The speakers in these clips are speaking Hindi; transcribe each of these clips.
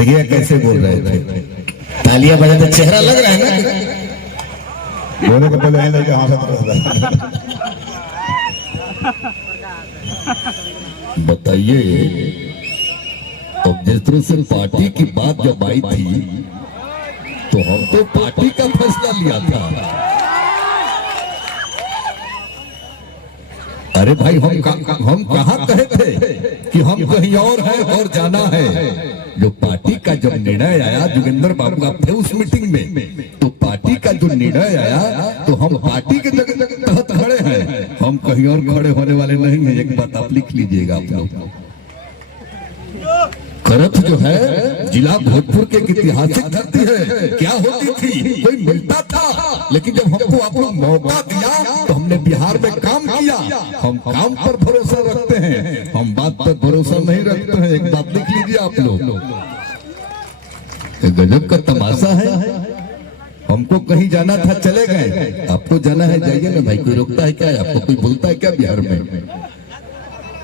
देखिए कैसे बोल रहे थे, तालियां बजा तो चेहरा लग रहा है ना। बोले के पहले नहीं लगे हाँ बताइए, अब जिस तरह से पार्टी की बात जब आई थी तो हम तो पार्टी का फैसला लिया था। अरे भाई हम कहाँ कहे थे कि हम कहीं और हैं और जाना है। जो पार्टी का जब निर्णय आया, जोगिंदर बाबू आप थे उस मीटिंग में, तो पार्टी का जो निर्णय आया तो हम पार्टी के तहत खड़े हैं, हम कहीं और खड़े होने वाले नहीं हैं। एक बात आप लिख लीजिएगा आप लोग। करत जो है जिला भोजपुर के ऐतिहासिक धरती है। क्या होती थी, कोई मिलता था, लेकिन जब हमको आपको मौका दिया तो हमने बिहार में काम किया। हम काम पर भरोसा रखते हैं, हम बात पर भरोसा नहीं रखते हैं। एक बात लिख लीजिए आप लोग। गजब का तमाशा है। हमको कहीं जाना था, चले गए। आपको जाना है, जाइए ना भाई। कोई रोकता है क्या? आपको कोई बोलता है क्या बिहार में?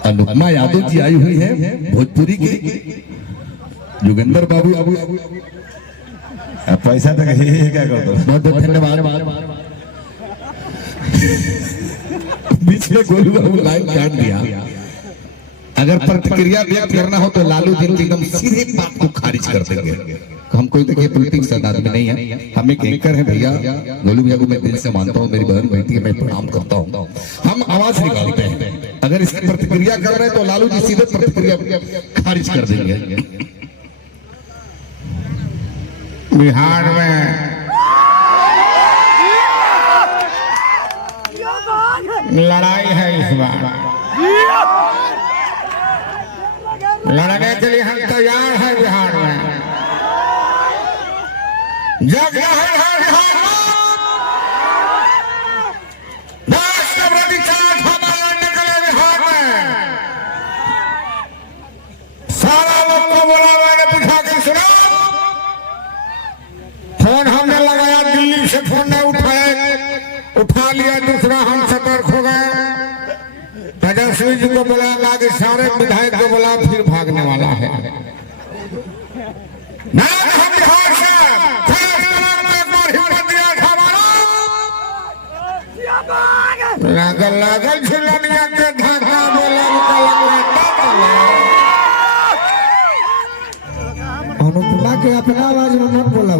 अनुपमा यादव जी आई हुई है भोजपुरी की, जोगिंदर बाबू पैसा तो क्या कर दो। बहुत बहुत धन्यवाद। बीच में गोलू बाबू लाइन काट दिया। अगर प्रतिक्रिया व्यक्त करना हो तो लालू जी एकदम सीधे बात को खारिज कर देंगे। हम कोई देखिए पॉलिटिक्स आदमी नहीं है, हम एक एंकर है भैया। गोलू भैया को मैं दिल से मानता हूँ, मेरी बहन बेटी है, मैं प्रणाम करता हूँ। हम आवाज निकालते हैं, अगर इसकी प्रतिक्रिया कर रहे हैं तो लालू जी सीधे प्रतिक्रिया खारिज कर देंगे। बिहार में लड़ाई है इस बार। लड़ने के लिए हम तैयार हैं बिहार में। जग है बिहार में, राष्ट्रपति चार्ज हमारा निकले बिहार में। सारा लोग को बोला, मैंने पूछा कि सुनो, फोन हमने लगाया, दिल्ली से फोन नहीं उठाए, उठा लिया दूसरा, हम सतर्क हो गए। तेजस्वी जी को बोला, आगे सारे विधायक को बोला, फिर भागने वाला है। हम बिहार से लागल लागल झुलनिया के धागा बोला। अनुपमा के अपना आवाज में मत बोला,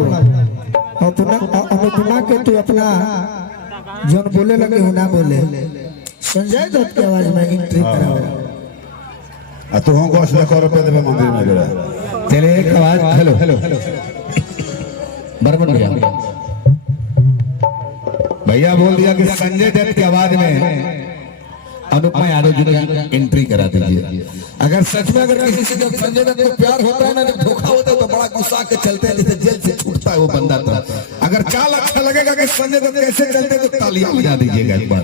अनुपमा के तू अपना जौन बोले लगे हो ना बोले। संजय दत्त के आवाज में एंट्री कराओ। तो हमको 80 लाख रुपए देवे मंदिर में गया। चले एक आवाज। हेलो हेलो बर्मन भैया, भैया बोल दिया कि संजय दत्त की आवाज में अनुपमा यादव जी का एंट्री करा दीजिए। अगर सच में अगर किसी से जब संजय दत्त को प्यार होता है ना, जब धोखा होता है तो बड़ा गुस्सा के चलते हैं, जैसे जेल से छूटता है वो बंदा। तो अगर चाल अच्छा लगेगा कि संजय दत्त कैसे चलते हैं तो तालियां बजा दीजिएगा एक बार।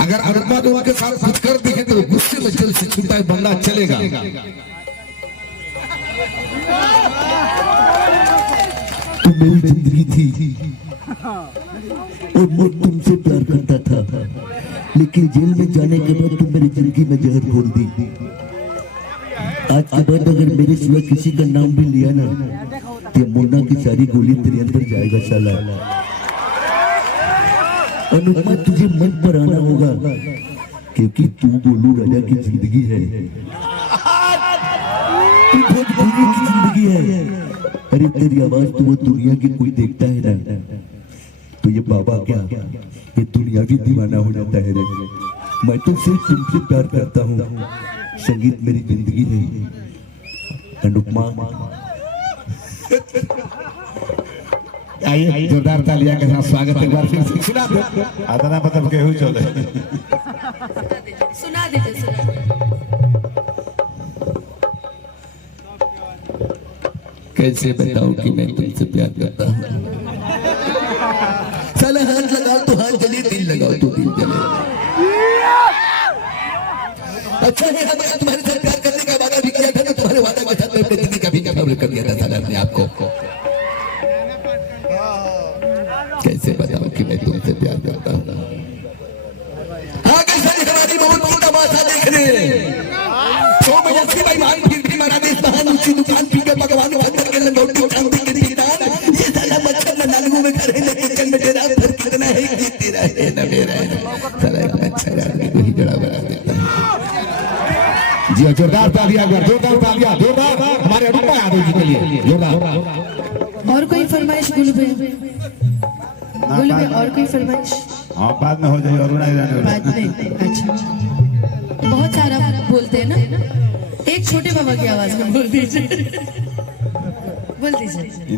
अगर अनुपमा तो उनके साथ कुछ कर दिखे तो गुस्से में जेल से छूटा है बंदा चलेगा। तू मेरी जिंदगी थी और मैं तुमसे प्यार करता था, लेकिन जेल में जाने के बाद तुम मेरी जिंदगी में जहर घोल दी। आज के बाद अगर मेरे सिवा किसी का नाम भी लिया ना तो मुन्ना की सारी गोली तेरे अंदर जाएगा साला। अनुपमा तुझे मन पर आना होगा, क्योंकि तू गोलू राजा की जिंदगी है, तू भोजपुरी की जिंदगी है। अरे तेरी आवाज तो वो दुनिया की कोई देखता है ना, तो ये बाबा क्या, ये दुनिया भी दीवाना हो जाता है रे। मैं तो सिर्फ तुमसे प्यार करता हूँ, संगीत मेरी जिंदगी है। अनुपमा आइए, जोरदार तालियां के साथ स्वागत एक बार फिर से। सुना दो आदना मतलब केहू चले। सुना देते। कैसे बताऊं कि मैं तुमसे प्यार करता हूँ। साला हाथ लगाओ तो हाथ जले, दिल लगाओ तो दिल जले। अच्छा है हमें तुम्हारे साथ प्यार करने का वादा भी किया था ना, तुम्हारे वादा के साथ मैं अपनी जिंदगी का भी कबूल कर दिया था साला अपने आप को। कैसे बताऊं कि मैं तुमसे प्यार करता हूँ। आगे सारी हमारी बहुत की तमाशा देखने तो मैं भाई मान फिर भी मना दे, इस महान ऊंची दुकान पी के भगवान तेरा है ना मेरा है, साला एक अच्छा आदमी को ही जड़ा बना देता है। जी जोरदार तालियां, जोरदार तालियां, जोरदार हमारे अरुण यादव जी के लिए जोरदार। और कोई फरमाइश गुलू भाई? गुलू भाई और कोई फरमाइश? हाँ बाद में हो जाएगी और नहीं रहने बाद में? अच्छा, बहुत सारा बोलते हैं ना, एक छोटे बाबा की आवाज में बोल दीजिए, बोल दीजिए।